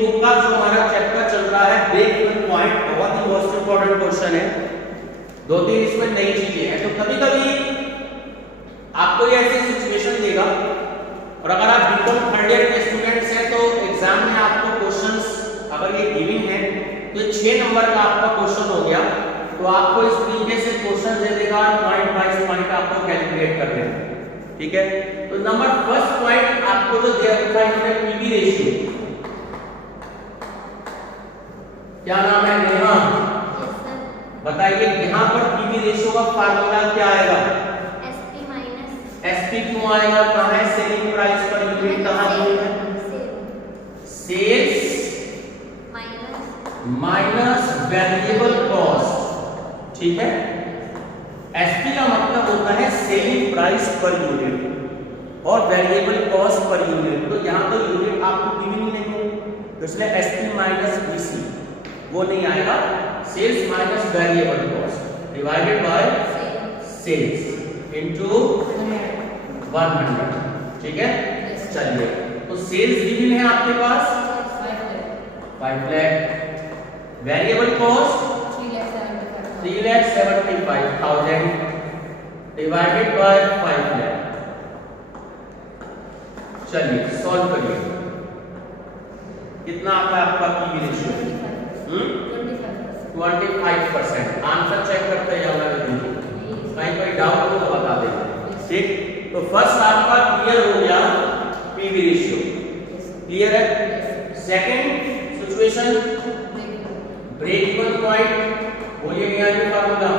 Book का जो हमारा चैप्टर चल रहा है ब्रेक इवन पॉइंट, बहुत ही मोस्ट इंपॉर्टेंट क्वेश्चन है। दो तीन इसमें नई चीजें हैं। तो कभी कभी आपको ये ऐसी सिचुएशन देगा, और अगर आप बीकॉम थर्ड ईयर के स्टूडेंट्स हैं तो एग्जाम में आपको क्वेश्चंस अगर ये गिवन है तो 6 नंबर का आपका क्वेश्चन हो गया, तो आपको इस तरीके से क्वेश्चन दे देगा, पॉइंट वाइज पॉइंट आपको कैलकुलेट करने हैं। ठीक है, तो नंबर फर्स्ट पॉइंट आपको जो दिया था इसमें पीवी रेशियो, क्या नाम है नेहा? बताइए यहाँ पर पीवी रेशियो का फार्मूला क्या आएगा? SP minus. एसपी क्यों आएगा? कहाँ है सेलिंग प्राइस पर यूनिट, कहाँ दी है? Sales minus variable cost. ठीक है, एसपी का मतलब होता है सेलिंग प्राइस पर यूनिट और वेरिएबल कॉस्ट पर यूनिट। तो यहाँ तो यूनिट आपको गिवन ही नहीं है, तो इसलिए एसपी माइनस बीसी वो नहीं आएगा। Sales minus variable cost divided by sales into 100। ठीक है, चलिए तो सेल्स गिवन है आपके पास 5 lakh, variable cost 3,75,000 divided by 5 lakh. चलिए सॉल्व करिए, कितना आता है आपका पीवी रेशियो? 25%। आंसर चेक करते हैं, कहीं कोई डाउट हो तो बता देंगे। ठीक, तो फर्स्ट आपका क्लियर हो गया पीवी रेशियो, क्लियर है। Second situation break even point, बोलिए क्या है फार्मूला?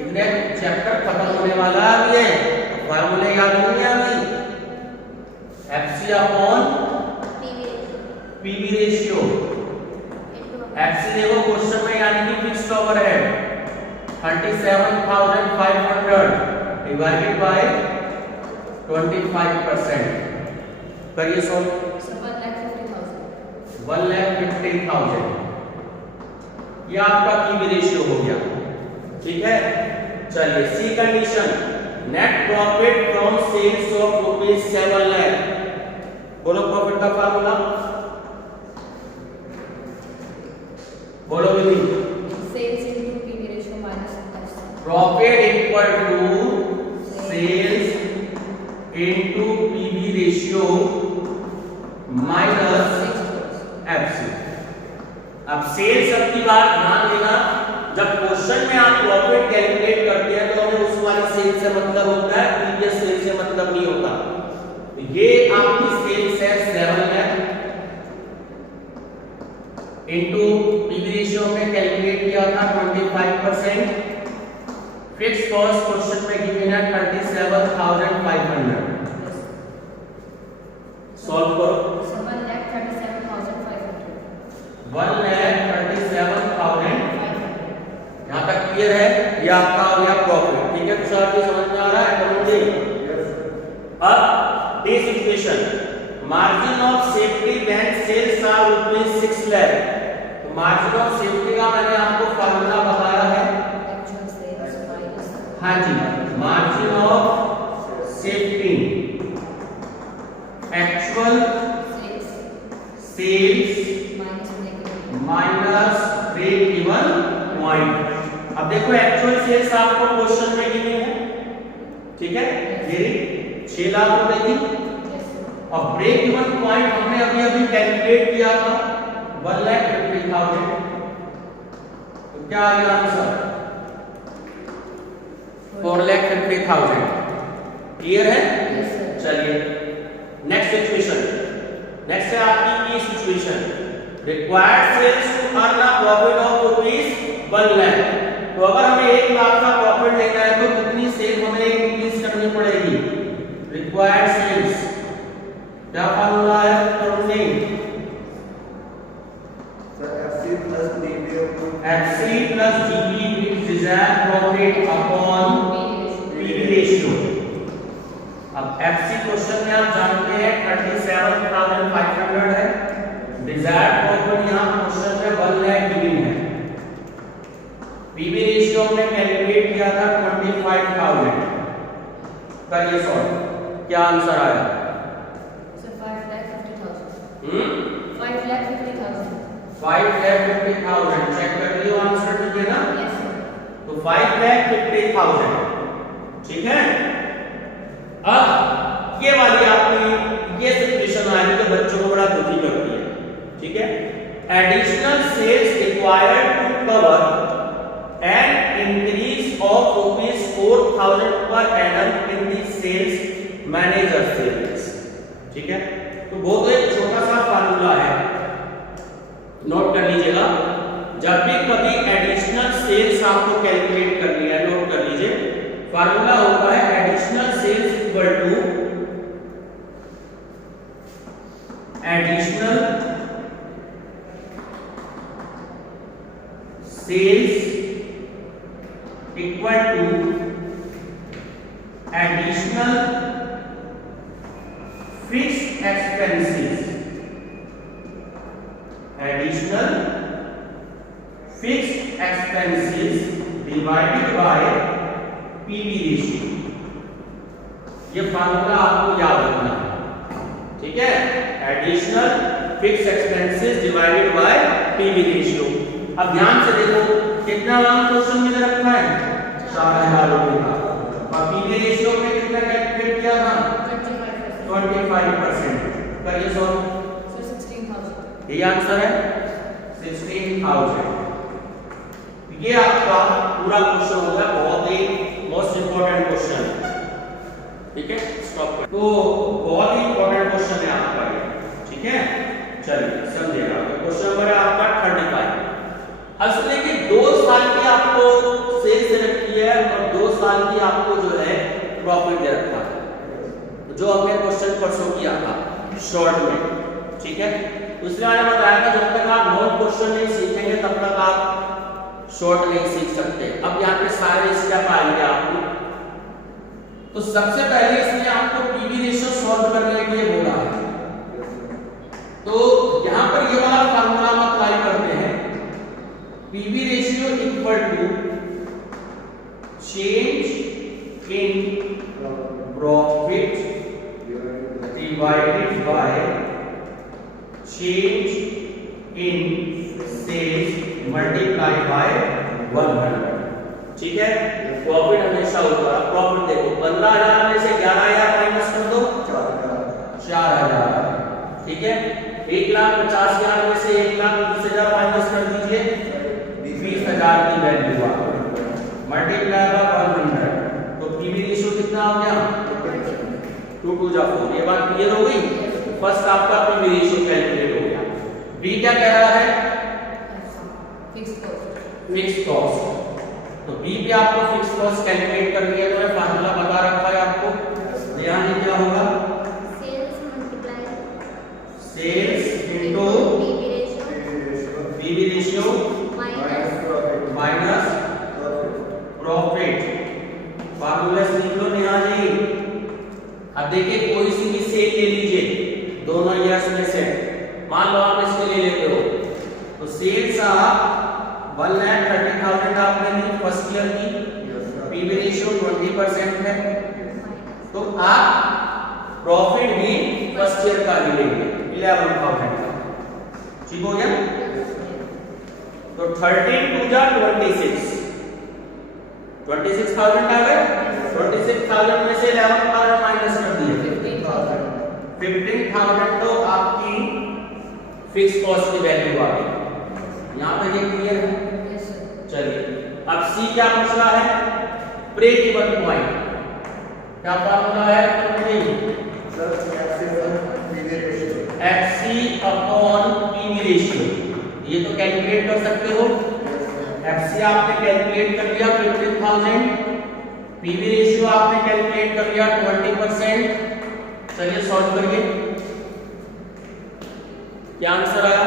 इतने चैप्टर खत्म होने वाला है अभी, फार्मूले याद नहीं है अभी। FC upon PV ratio, FC देखो क्वेश्चन में यानी कि फिक्स्ड ओवरहेड 37,500 डिवाइडेड बाय 25%। करिए सॉल्व। 1,50,000 ये आपका पीवी रेशियो हो गया। ठीक है, चलिए C condition, net profit from sales of ₹7 lakh. बोलो प्रॉफिट का फार्मूला, बोलो विधि। Sales into PV ratio minus FC. Profit equal to sales into PV ratio minus FC. अब सेल्स अब की बात ध्यान देना, जब क्वेश्चन में आप प्रॉफिट कैलकुलेट करते हैं तो हमें उस वाली सेल से मतलब होता है, प्रीवियस सेल से मतलब नहीं होता। ये आपकी सेल्स है 7 लाख इनटू पीवी रेशियो में कैलकुलेट किया था 25%। फिक्स कॉस्ट क्वेश्चन में गिवन है 37,500। सॉल्व करो। 1,37,500 यहाँ तक क्लियर है? ये आपका हो गया प्रॉफिट। ठीक है, तो सर समझ में आ रहा है? अब this equation, margin of safety when sales are ₹6 lakh. तो मार्जिन ऑफ सेफ्टी का मैंने आपको फार्मूला बताया है। हाँ जी, margin of safety actual sales minus break even point. अब देखो एक्चुअल सेल्स आपको क्वेश्चन में गिवन है, ठीक है, ये 6 लाख रुपए थी, और ब्रेक इवन पॉइंट हमने अभी अभी कैलकुलेट किया था 1,50,000। तो क्या आ गया आंसर? 4,50,000। क्लियर है? चलिए नेक्स्ट सिचुएशन, नेक्स्ट है आपकी की situation, required sales to earn a profit of ₹1 lakh. तो अगर हमें 1 लाख का प्रॉफिट लेना है तो कितनी सेल हमें इंक्रीज करनी पड़ेगी? रिक्वायर्ड सेल्स, क्या फार्मूला है? FC plus DP desired profit upon PV ratio. अब एफसी क्वेश्चन में आप जानते हैं 37,500 है, डिजायर्ड प्रॉफिट यहाँ क्वेश्चन में 1 लाख गिवन है, पीवी रेशियो हमने कैलकुलेट किया था 25,000। करिए सॉल्व, क्या आंसर आया? 5,50,000। 5,50,000 चेक कर लियो आंसर ठीक है ना? Yes sir. तो 5,50,000 ठीक है। अब ये वाली आपकी ये सिचुएशन आएगी तो बच्चों को बड़ा दुखी करती है, ठीक है। Additional sales required to cover an increase of ₹4,000 per annum in the sales manager sales, ठीक है। तो वो तो एक छोटा सा फार्मूला है, नोट कर लीजिएगा। जब भी कभी एडिशनल सेल्स आपको कैलकुलेट करनी है, नोट कर लीजिए, फार्मूला होता है additional sales equal to additional sales equal to additional fixed expenses, additional fixed expenses divided by PV ratio. ये फार्मूला आपको याद रखना है, ठीक है। Additional fixed expenses divided by PV ratio. अब ध्यान से देखो कितना नाम क्वेश्चन में रखा है 4,000 रुपए का, और पीवी रेशियो में कितना कैलकुलेट किया था 25%। करिए सॉल्व। सर 16,000। ये आंसर है 16,000। ये आपका पूरा क्वेश्चन होगा, बहुत ही मोस्ट इंपॉर्टेंट क्वेश्चन, ठीक है। स्टॉप। तो बहुत ही इंपॉर्टेंट क्वेश्चन है आपका ये, ठीक है। चलिए समझिएगा। क्वेश्चन नंबर है आपका 35। अब सुनिए कि 2 साल की आपको सेल्स दे रखी है और 2 साल की आपको जो है प्रॉफिट दे रखा है, जो हमने क्वेश्चन परसों किया था शॉर्ट में, ठीक है। उसने मैंने बताया था जब तक आप नोट क्वेश्चन नहीं सीखेंगे तब तक आप शॉर्ट नहीं सीख सकते। अब यहाँ पे सारे स्टेप आएंगे आपको। तो सबसे पहले इसने आपको पीवी रेशियो सॉल्व करने के लिए बोला है, तो यहाँ पर ये वाला फार्मूला हम अप्लाई करते हैं। PV ratio equal to change in profit divided by change in sales multiply by 100, ठीक है। प्रॉफिट हमेशा होगा। प्रॉफिट देखो 15,000 में से 11,000 माइनस कर दो 4,000, ठीक है। 1,50,000 में से 1,20,000 माइनस कर दीजिए 20,000 की वैल्यू आ गई, मल्टीप्लाई बाय 100। तो पीवी रेशियो कितना हो गया 2 2 जा 4। ये बात क्लियर हो गई। फर्स्ट आपका पीवी रेशियो कैलकुलेट हो गया। बी क्या कह रहा है फिक्स्ड कॉस्ट। तो बी पे आपको फिक्स्ड कॉस्ट कैलकुलेट करनी है, तो मैं फार्मूला बता रखा है आपको, ध्यान दें क्या होगा sales into PV ratio minus profit. Formula सीख लो नेहा जी। अब देखिए कोई सी भी सेल ले लीजिए दोनों ईयर्स में से, मान लो आप इसके ले लेते हो, तो सेल्स आप 1,30,000 आपने ली फर्स्ट ईयर की, पीवी रेशियो 20% है, तो आप प्रॉफिट भी फर्स्ट ईयर का ही लेंगे 11,000 का, ठीक हो गया। तो 13 2 जा 26,000 आ गए। 26,000 में से 11,000 माइनस कर दिए 15,000, तो आपकी फिक्स कॉस्ट की वैल्यू आ गई। यहाँ पे ये क्लियर है। चलिए अब सी क्या पूछ रहा है ब्रेक इवन पॉइंट। क्या फार्मूला है एफसी अपॉन पीवी रेशियो। ये तो कैलकुलेट कर सकते हो। एफसी आपने कैलकुलेट कर लिया 15,000, पीवी रेशियो आपने कैलकुलेट कर लिया 20%। चलिए सॉल्व करिए। क्या आंसर आया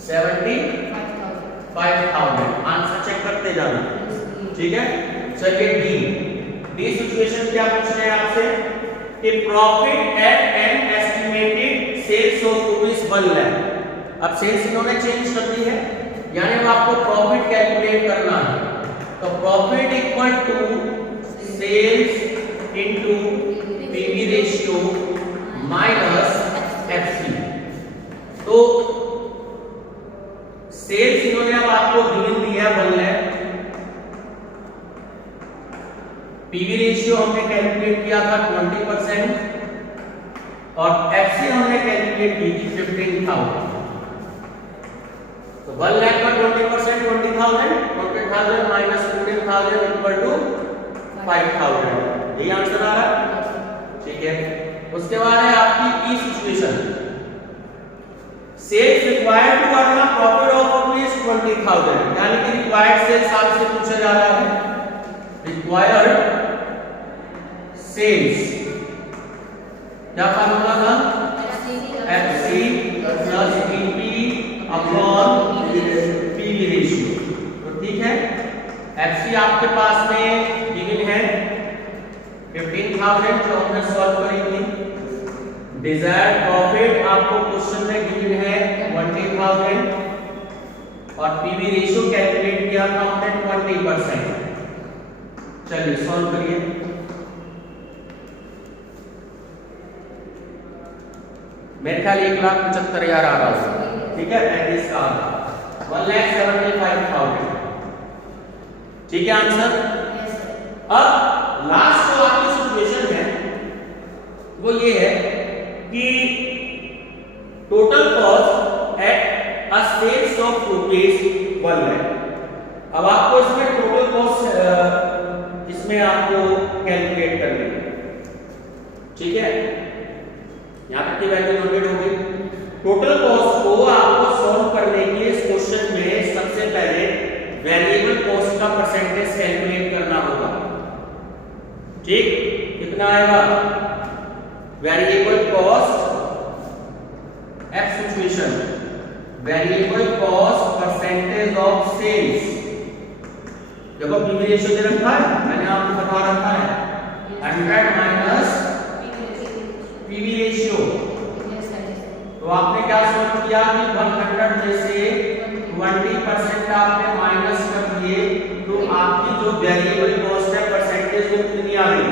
75,000। आंसर चेक करते जाना, ठीक है। चलिए डी सिचुएशन क्या पूछ रहे हैं आपसे कि profit at an estimated sales of ₹1 lakh. अब सेल्स इन्होंने चेंज कर दी है, यानी अब आपको प्रॉफिट कैलकुलेट करना है। तो profit equal to sales into PV ratio minus ratio हमने कैलकुलेट किया था 20% और एफसी हमने कैलकुलेट की थी 15,000। तो 1 लाख का 20% 20,000, 20,000 माइनस 15,000 इक्वल टू 5,000। यही आंसर आ रहा है, ठीक है। उसके बाद है आपकी E situation, sales required to earn a profit of ₹20,000, यानी कि रिक्वायर्ड सेल्स आपसे पूछा जा रहा है। रिक्वायर्ड सेल्स क्या फार्मूला था? FC plus PP upon PV ratio. तो ठीक है, एफसी आपके पास में गिवन है 15,000 जो हमने सॉल्व करी थी। डिजायर्ड प्रॉफिट आपको क्वेश्चन में गिवन है 20,000 और पीवी रेशियो कैलकुलेट किया था हमने 20%। चलिए सॉल्व करिए। मेरे ख्याल 1,75,000 आ रहा है, ठीक है। 35 का 1,75,000, ठीक है आंसर। अब लास्ट जो आपकी सिचुएशन है वो ये है कि total cost at a sales of ₹1 lakh. अब आपको इसमें टोटल कॉस्ट इसमें आपको कैलकुलेट करनी है, ठीक है। यहां तक की वैल्यू नोटेड हो गई। टोटल कॉस्ट को आपको सॉल्व करने के लिए इस क्वेश्चन में सबसे पहले वेरिएबल कॉस्ट का परसेंटेज कैलकुलेट करना होगा, ठीक। कितना आएगा? Variable cost F situation, variable cost percentage of sales. देखो पीवी रेशियो दे रखा है, मैंने आपको बता रखा है 100 माइनस पीवी रेशियो। तो आपने क्या सॉल्व किया कि 100 में से 20% आपने माइनस कर दिए, तो आपकी जो वेरिएबल कॉस्ट है परसेंटेज वो कितनी आ गई?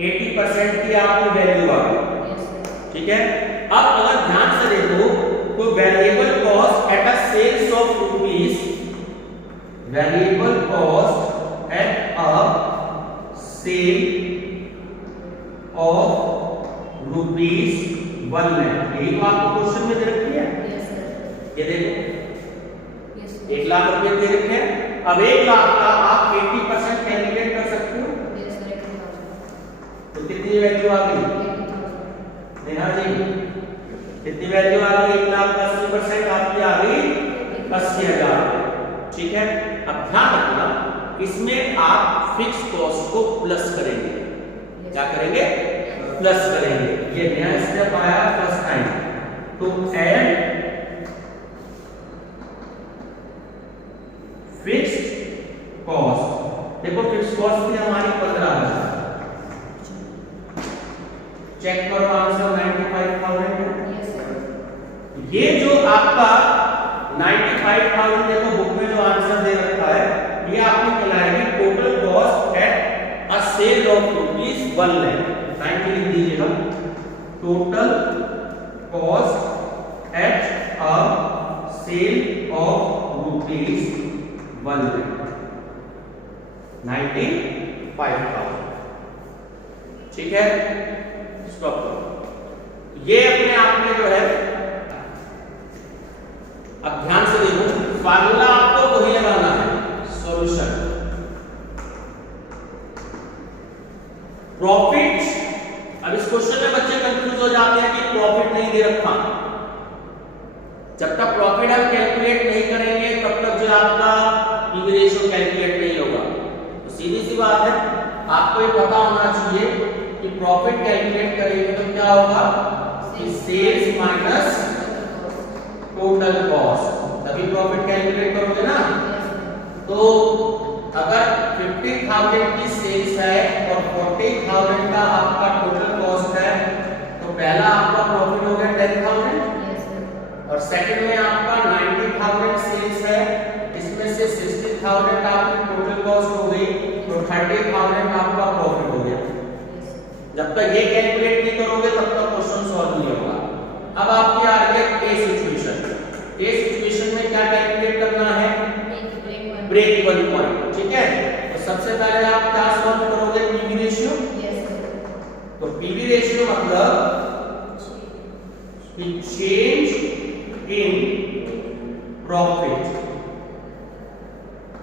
80% की आपकी वैल्यू आ गई, ठीक है। अब अगर ध्यान से देखो तो variable cost at a sales of ₹, variable cost at a sale of ₹1 lakh, यही तो आपको क्वेश्चन में दे रखी है। ये देखो 1 लाख रुपए दे रखे हैं। अब 1 लाख का आप 80% कैलकुलेट कर सकते हो, तो कितनी वैल्यू आ गई? नेहा जी कितनी वैल्यू आ गई? 1 लाख का 80% आपकी आ गई 80,000, ठीक है। अब ध्यान रखना इसमें आप फिक्स कॉस्ट को प्लस करेंगे। क्या करेंगे? प्लस करेंगे। ये नया स्टेप आया फर्स्ट टाइम, तो ऐड फिक्स्ड कॉस्ट। देखो फिक्स्ड कॉस्ट थी हमारी 15,000, चेक करो आंसर 95,000 है। ये जो आपका 95,000 देखो बुक में जो आंसर दे रखा है, ये आपकी कहलाएगी total cost at a sale of ₹1 lakh. Time पे लिख दीजिएगा, total cost at a sale of ₹1 lakh 95,000, ठीक है। स्टॉप करो। ये अपने आप में जो है, अब ध्यान से देखो फार्मूला आपको वही लगाना है, सॉल्यूशन प्रॉफिट। अब इस क्वेश्चन में बच्चे कंफ्यूज हो जाते हैं कि प्रॉफिट नहीं दे रखा। जब तक प्रॉफिट हम कैलकुलेट नहीं करेंगे तब तक जो आपका पीवी रेशियो कैलकुलेट नहीं होगा। तो सीधी सी बात है, आपको ये पता होना चाहिए कि प्रॉफिट कैलकुलेट करेंगे तो क्या होगा कि सेल्स माइनस टोटल कॉस्ट, तभी प्रॉफिट कैलकुलेट करोगे ना। तो अगर 50,000 की सेल्स है और 40,000 का आपका टोटल कॉस्ट है, तो पहला आपका प्रॉफिट हो गया 10,000 और सेकंड में आपका 90,000 सेल्स है, इसमें से 60,000 आपकी टोटल कॉस्ट हो गई, तो 30,000 आपका प्रॉफिट हो गया। जब तक ये कैलकुलेट नहीं करोगे तब तक क्वेश्चन सॉल्व नहीं होगा। अब आपकी आ रही है ए सिचुएशन। ए सिचुएशन में क्या कैलकुलेट करना है? ब्रेक इवन पॉइंट, ठीक है। तो सबसे सबसे पहले आप क्या सॉल्व करोगे? PV ratio. Yes sir. तो पीवी रेशियो मतलब कि change in profit,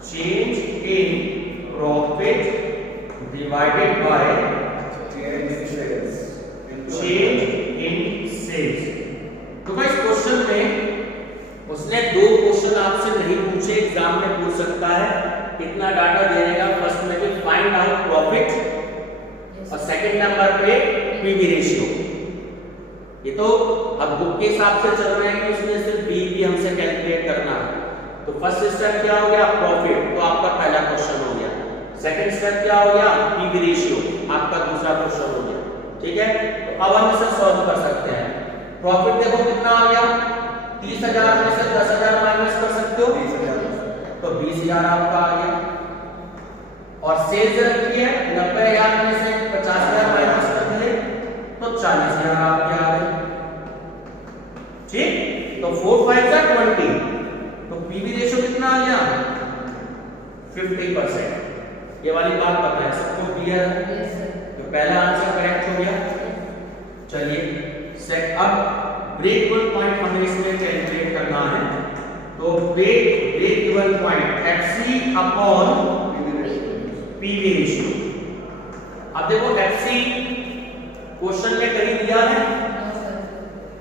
change in profit divided by change in sales. तो भाई इस क्वेश्चन में उसने दो क्वेश्चन आपसे नहीं पूछे, एग्जाम में पूछ सकता है। कितना डाटा दे देगा? फर्स्ट में कि फाइंड आउट प्रॉफिट और सेकंड नंबर पे पीवी रेशियो। ये तो अब बुक के हिसाब से चल रहे हैं कि उसमें सिर्फ पीवी हमसे कैलकुलेट करना है। तो फर्स्ट स्टेप क्या हो गया? प्रॉफिट, तो आपका पहला क्वेश्चन हो गया। सेकंड स्टेप क्या हो गया? पीवी रेशियो, आपका दूसरा क्वेश्चन हो गया। ठीक है, तो अब हम इसे सॉल्व कर सकते हैं। प्रॉफिट देखो कितना आ गया? 30,000 में से 10,000 माइनस कर सकते हो, 20,000 तो 20,000 आपका आ गया। और सेल्स रखी है 90,000 में से 50,000 माइनस कर दिए तो 40,000 आपके आ गए। ठीक, तो 4 5 जा 20, तो पीवी रेशियो कितना आ गया? 50%। ये वाली बात पता है सबको? क्लियर है? Yes sir. तो पहला आंसर करेक्ट हो गया। चलिए सेट अब ब्रेक इवन पॉइंट हमें इसमें कैलकुलेट करना है। तो break even point FC upon PV ratio. अब देखो एफसी क्वेश्चन में कहीं दिया है? No sir.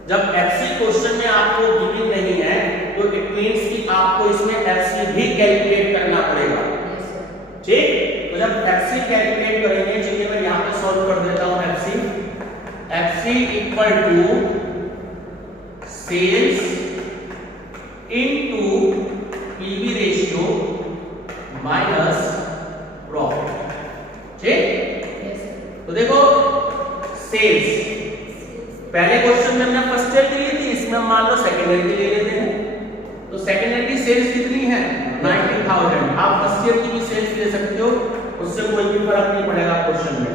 जब एफसी क्वेश्चन में आपको गिवन नहीं है तो इट मींस कि आपको इसमें एफसी भी कैलकुलेट करना पड़ेगा। Yes sir. ठीक, तो जब एफसी कैलकुलेट करेंगे, चलिए मैं यहां पे सॉल्व कर देता हूं। FC equal to sales into PV ratio minus profit. ठीक, यस सर। तो देखो सेल्स पहले क्वेश्चन में हमने फर्स्ट ईयर की ली थी, इसमें मान लो सेकेंड ईयर की ले लेते हैं। तो सेकेंड ईयर की सेल्स कितनी है? 90,000। आप फर्स्ट ईयर की भी सेल्स ले सकते हो, उससे कोई भी फर्क नहीं पड़ेगा क्वेश्चन में।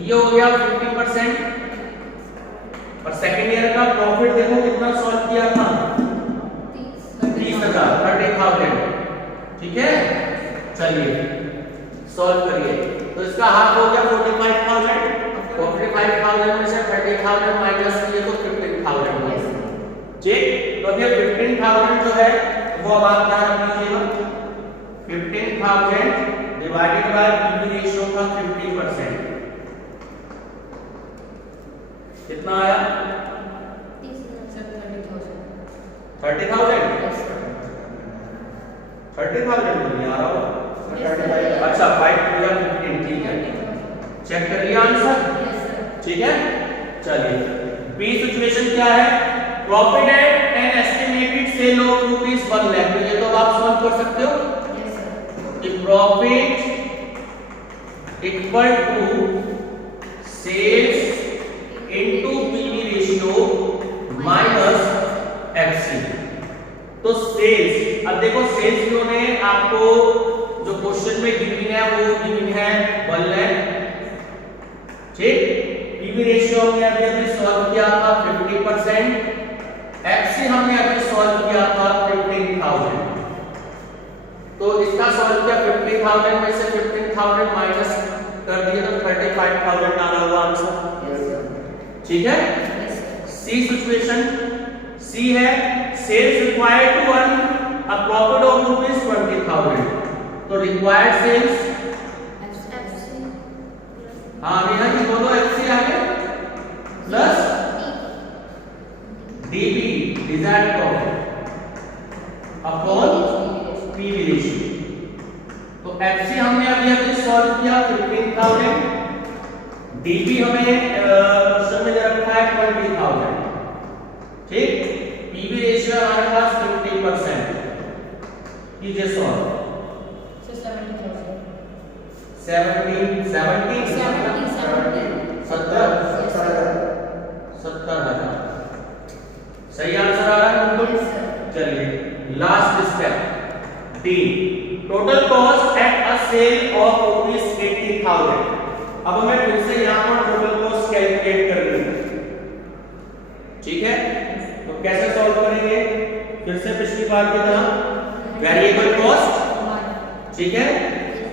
ये हो गया 50%। और सेकेंड ईयर का प्रॉफिट देखो कितना सॉल्व किया था? 30,000, 30,000। ठीक है, चलिए सॉल्व करिए। तो इसका हाफ हो गया 45,000। 45,000 में से 30,000 माइनस किए तो 15,000 हो गया। ठीक, तो अब ये 15,000 जो है वो अब आप ध्यान रखिएगा, 15,000 डिवाइडेड बाय पीवी रेशियो का 50%। कितना आया? 30,000। 30,000 नहीं आ रहा हो? अच्छा 5 या 15, ठीक है। चेक कर लिया आंसर? ठीक है, चलिए बी सिचुएशन क्या है? Profit at an estimated sale of ₹1 lakh. ये तो आप सॉल्व कर सकते हो कि profit equal to sales into PV ratio minus FC. तो सेल्स, अब देखो सेल्स जो ने आपको जो क्वेश्चन में गिवन है वो गिवन है 1 लाख। ठीक, पीवी रेशियो हमने अभी सॉल्व किया था 50%, एफसी हमने अभी सॉल्व किया था 15,000। तो इसका सॉल्व किया 50,000 में से 15,000 माइनस कर दिए तो 35,000 आ रहा होगा आंसर। ठीक है, सी सिचुएशन, सी है sales required to earn a profit of ₹20,000। तो रिक्वायर्ड सेल्स, हाँ यहाँ की बोलो एफसी आगे plus DP desired profit upon PV ratio. तो एफसी हमने अभी सॉल्व किया 15,000, डीपी हमें क्वेश्चन में दे रखा है 20,000। ठीक, पीवी रेशियो हमारे पास 50%। कीजिए सॉल्व। 70,000 सही आंसर आ रहा है बिल्कुल। चलिए last step D, total cost at a sale of ₹80,000। अब हमें फिर से यहां पर टोटल कॉस्ट कैलकुलेट करनी है। ठीक है, तो कैसे सॉल्व करेंगे? फिर से पिछली बार की तरह वेरिएबल कॉस्ट, ठीक है,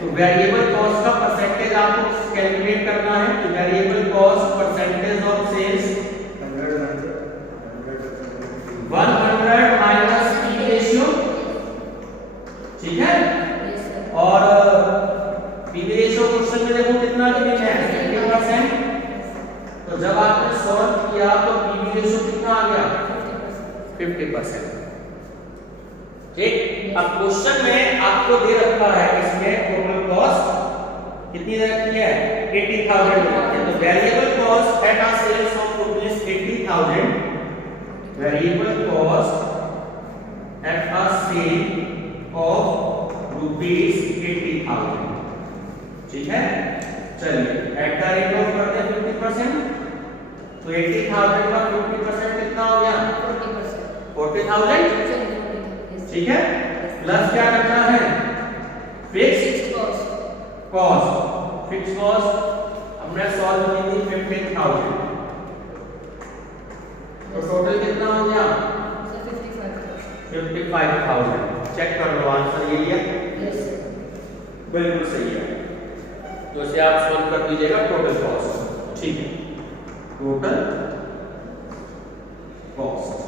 तो वेरिएबल कॉस्ट का परसेंटेज आपको कैलकुलेट करना है। तो variable cost percentage of sales 100 minus P ratio, ठीक है। Yes sir. और पी रेशियो क्वेश्चन में देखो कितना लिमिट है 50%। तो जब आपने सॉल्व किया तो पी रेशियो कितना आ गया 50%। ठीक। अब क्वेश्चन में आपको दे रखा है इसमें टोटल कॉस्ट कितनी दे रखी है 80,000। तो variable cost at a sales of rupees 80,000, variable cost at a sale of rupees 80,000, ठीक है। चलिए एट द रेट ऑफ करते हैं 50%। तो 80,000 का 50% कितना हो गया 40,000, ठीक है। प्लस क्या करना है फिक्स्ड कॉस्ट। फिक्स्ड कॉस्ट हमने सॉल्व की थी 15,000, तो टोटल कितना हो गया 55,000। चेक कर लो आंसर यही है, बिल्कुल सही है। तो इसे आप सॉल्व कर दीजिएगा टोटल कॉस्ट, ठीक है। Total cost